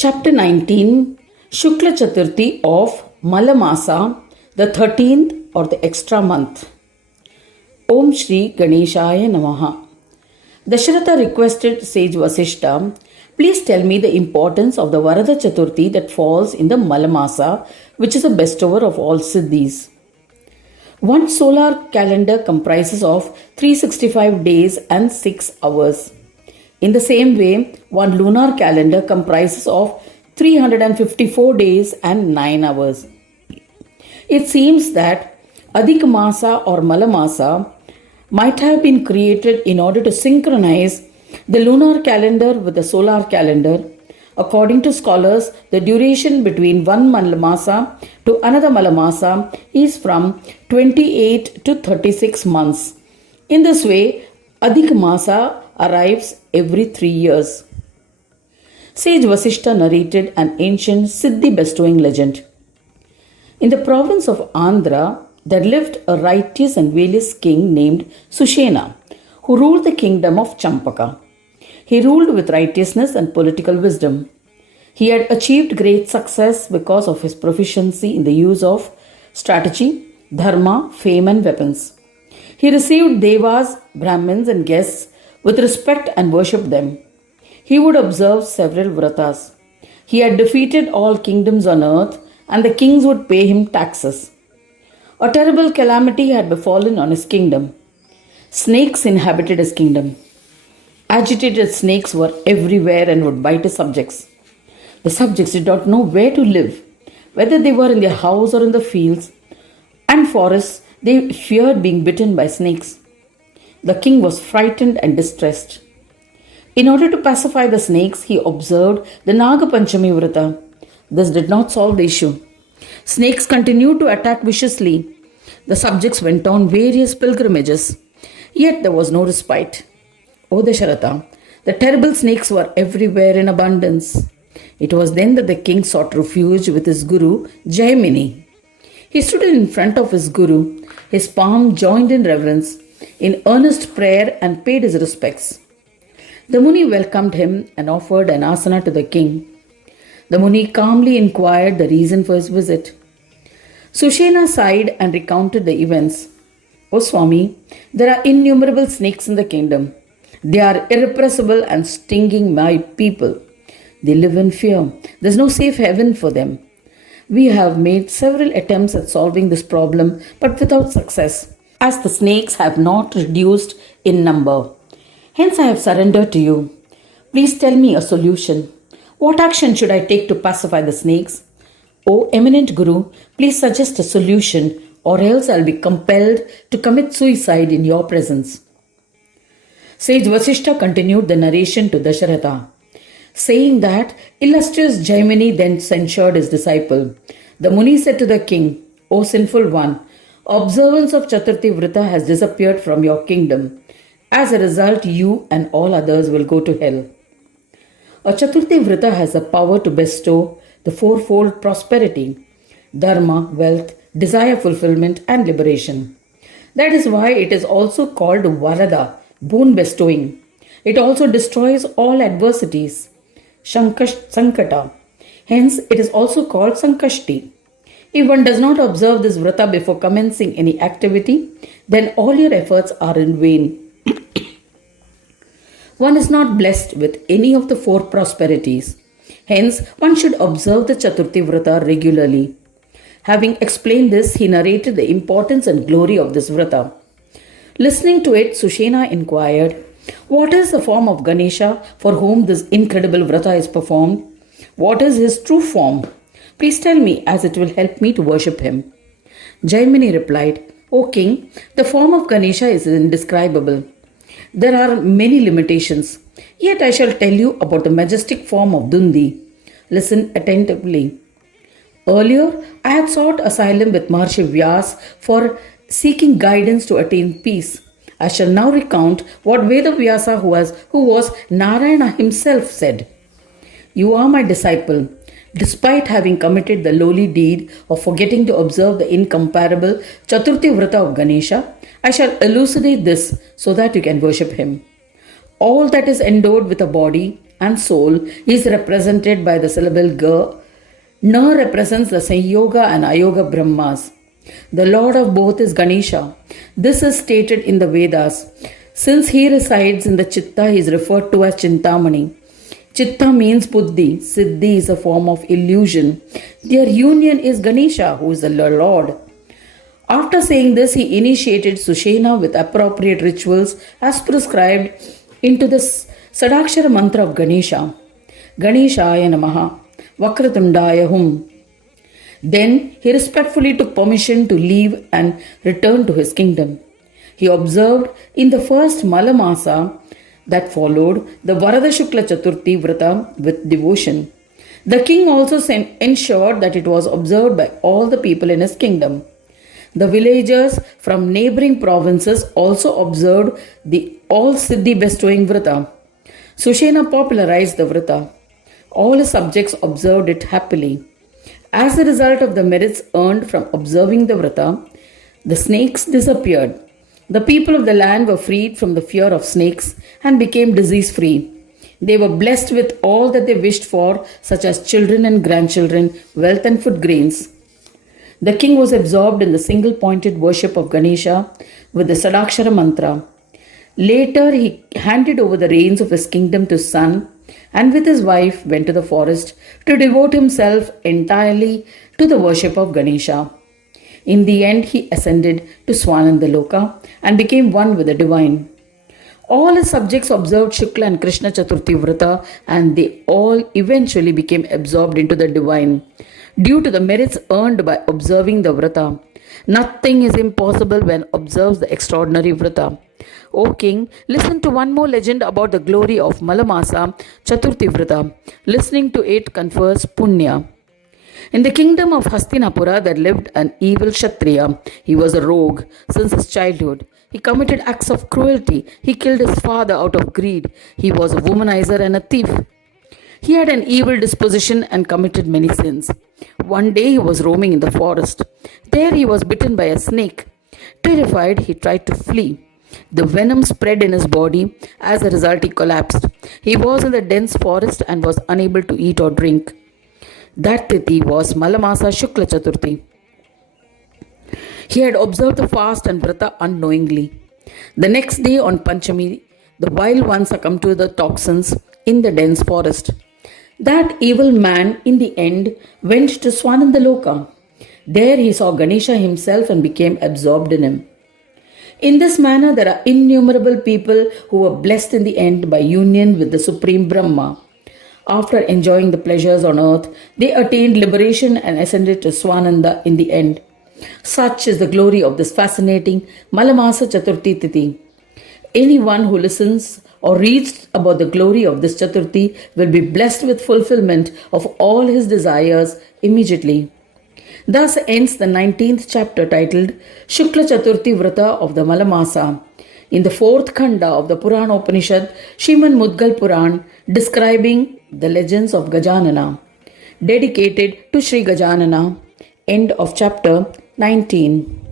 Chapter 19 Shukla Chaturthi of Malamasa, the 13th or the extra month. Om Shri Ganeshaya Namaha. Dasharatha requested sage Vasishta, please tell me the importance of the Varada Chaturthi that falls in the Malamasa, which is a bestower of all siddhis. One solar calendar comprises of 365 days and 6 hours. In the same way, one lunar calendar comprises of 354 days and 9 hours. It seems that Adhik Masa or Malamasa might have been created in order to synchronize the lunar calendar with the solar calendar. According to scholars, the duration between one Malamasa to another Malamasa is from 28 to 36 months. In this way, Adhik Masa arrives every 3 years. Sage Vasishta narrated an ancient Siddhi bestowing legend. In the province of Andhra, there lived a righteous and valiant king named Sushena, who ruled the kingdom of Champaka. He ruled with righteousness and political wisdom. He had achieved great success because of his proficiency in the use of strategy, dharma, fame, and weapons. He received devas, brahmins, and guests with respect and worshipped them. He would observe several vratas. He had defeated all kingdoms on earth, and the kings would pay him taxes. A terrible calamity had befallen on his kingdom. Snakes inhabited his kingdom. Agitated snakes were everywhere and would bite his subjects. The subjects did not know where to live, whether they were in their house or in the fields and forests. They feared being bitten by snakes. The king was frightened and distressed. In order to pacify the snakes, he observed the Naga Panchami Vrata. This did not solve the issue. Snakes continued to attack viciously. The subjects went on various pilgrimages. Yet there was no respite. O Dasharatha, the terrible snakes were everywhere in abundance. It was then that the king sought refuge with his guru, Jaimini. He stood in front of his guru, his palm joined in reverence, in earnest prayer, and paid his respects. The Muni welcomed him and offered an asana to the king. The Muni calmly inquired the reason for his visit. Sushena sighed and recounted the events. O Swami, there are innumerable snakes in the kingdom. They are irrepressible and stinging my people. They live in fear. There is no safe haven for them. We have made several attempts at solving this problem, but without success, as the snakes have not reduced in number. Hence I have surrendered to you. Please tell me a solution. What action should I take to pacify the snakes? O eminent Guru, please suggest a solution, or else I will be compelled to commit suicide in your presence. Sage Vasishta continued the narration to Dasharatha, saying that illustrious Jaimini then censured his disciple. The Muni said to the king, O sinful one, observance of Chaturthi Vrata has disappeared from your kingdom. As a result, you and all others will go to hell. A Chaturthi Vrata has the power to bestow the fourfold prosperity, dharma, wealth, desire fulfillment, and liberation. That is why it is also called Varada, boon bestowing. It also destroys all adversities, Sankata. Hence, it is also called Sankashti. If one does not observe this vrata before commencing any activity, then all your efforts are in vain. One is not blessed with any of the four prosperities. Hence, one should observe the Chaturthi Vrata regularly. Having explained this, he narrated the importance and glory of this vrata. Listening to it, Sushena inquired, what is the form of Ganesha for whom this incredible vrata is performed? What is his true form? Please tell me, as it will help me to worship him. Jaimini replied, O king, the form of Ganesha is indescribable. There are many limitations. Yet I shall tell you about the majestic form of Dundi. Listen attentively. Earlier, I had sought asylum with Maharshi Vyas for seeking guidance to attain peace. I shall now recount what Veda Vyasa, who was Narayana himself, said. You are my disciple. Despite having committed the lowly deed of forgetting to observe the incomparable Chaturthi Vrata of Ganesha, I shall elucidate this so that you can worship him. All that is endowed with a body and soul is represented by the syllable Ga. Na represents the Sanyoga and Ayoga Brahmas. The lord of both is Ganesha. This is stated in the Vedas. Since he resides in the Chitta, he is referred to as Chintamani. Chitta means Buddhi. Siddhi is a form of illusion. Their union is Ganesha, who is the Lord. After saying this, he initiated Sushena with appropriate rituals as prescribed into the Sadakshara mantra of Ganesha. Ganeshaya Namaha, Vakratundaya Hum. Then he respectfully took permission to leave and return to his kingdom. He observed in the first Malamasa that followed the Varada Shukla Chaturthi Vrata with devotion. The king also ensured that it was observed by all the people in his kingdom. The villagers from neighboring provinces also observed the all Siddhi bestowing Vrata. Sushena popularized the Vrata. All his subjects observed it happily. As a result of the merits earned from observing the Vrata, the snakes disappeared. The people of the land were freed from the fear of snakes and became disease free. They were blessed with all that they wished for, such as children and grandchildren, wealth and food grains. The king was absorbed in the single pointed worship of Ganesha with the Sadakshara mantra. Later, he handed over the reins of his kingdom to his son and with his wife went to the forest to devote himself entirely to the worship of Ganesha. In the end, he ascended to Swanandaloka and became one with the divine. All his subjects observed Shukla and Krishna Chaturthi Vrata and they all eventually became absorbed into the divine. Due to the merits earned by observing the Vrata, nothing is impossible when observes the extraordinary Vrata. O king, listen to one more legend about the glory of Malamasa Chaturthi Vrata. Listening to it confers punya. In the kingdom of Hastinapura there lived an evil Kshatriya. He was a rogue since his childhood. He committed acts of cruelty. He killed his father out of greed. He was a womanizer and a thief. He had an evil disposition and committed many sins. One day he was roaming in the forest. There he was bitten by a snake. Terrified, he tried to flee. The venom spread in his body. As a result, he collapsed. He was in the dense forest and was unable to eat or drink. That tithi was Malamasa Shukla Chaturthi. He had observed the fast and vrata unknowingly. The next day on Panchami, the wild one succumbed to the toxins in the dense forest. That evil man in the end went to Swanandaloka. There he saw Ganesha himself and became absorbed in him. In this manner, there are innumerable people who were blessed in the end by union with the Supreme Brahma. After enjoying the pleasures on earth, they attained liberation and ascended to Swananda in the end. Such is the glory of this fascinating Malamasa Chaturthi Tithi. Anyone who listens or reads about the glory of this Chaturthi will be blessed with fulfillment of all his desires immediately. Thus ends the 19th chapter titled Shukla Chaturthi Vrata of the Malamasa. In the 4th Khanda of the Purana Upanishad, Srimad Mudgal Puran, describing the legends of Gajanana, dedicated to Sri Gajanana. End of chapter 19.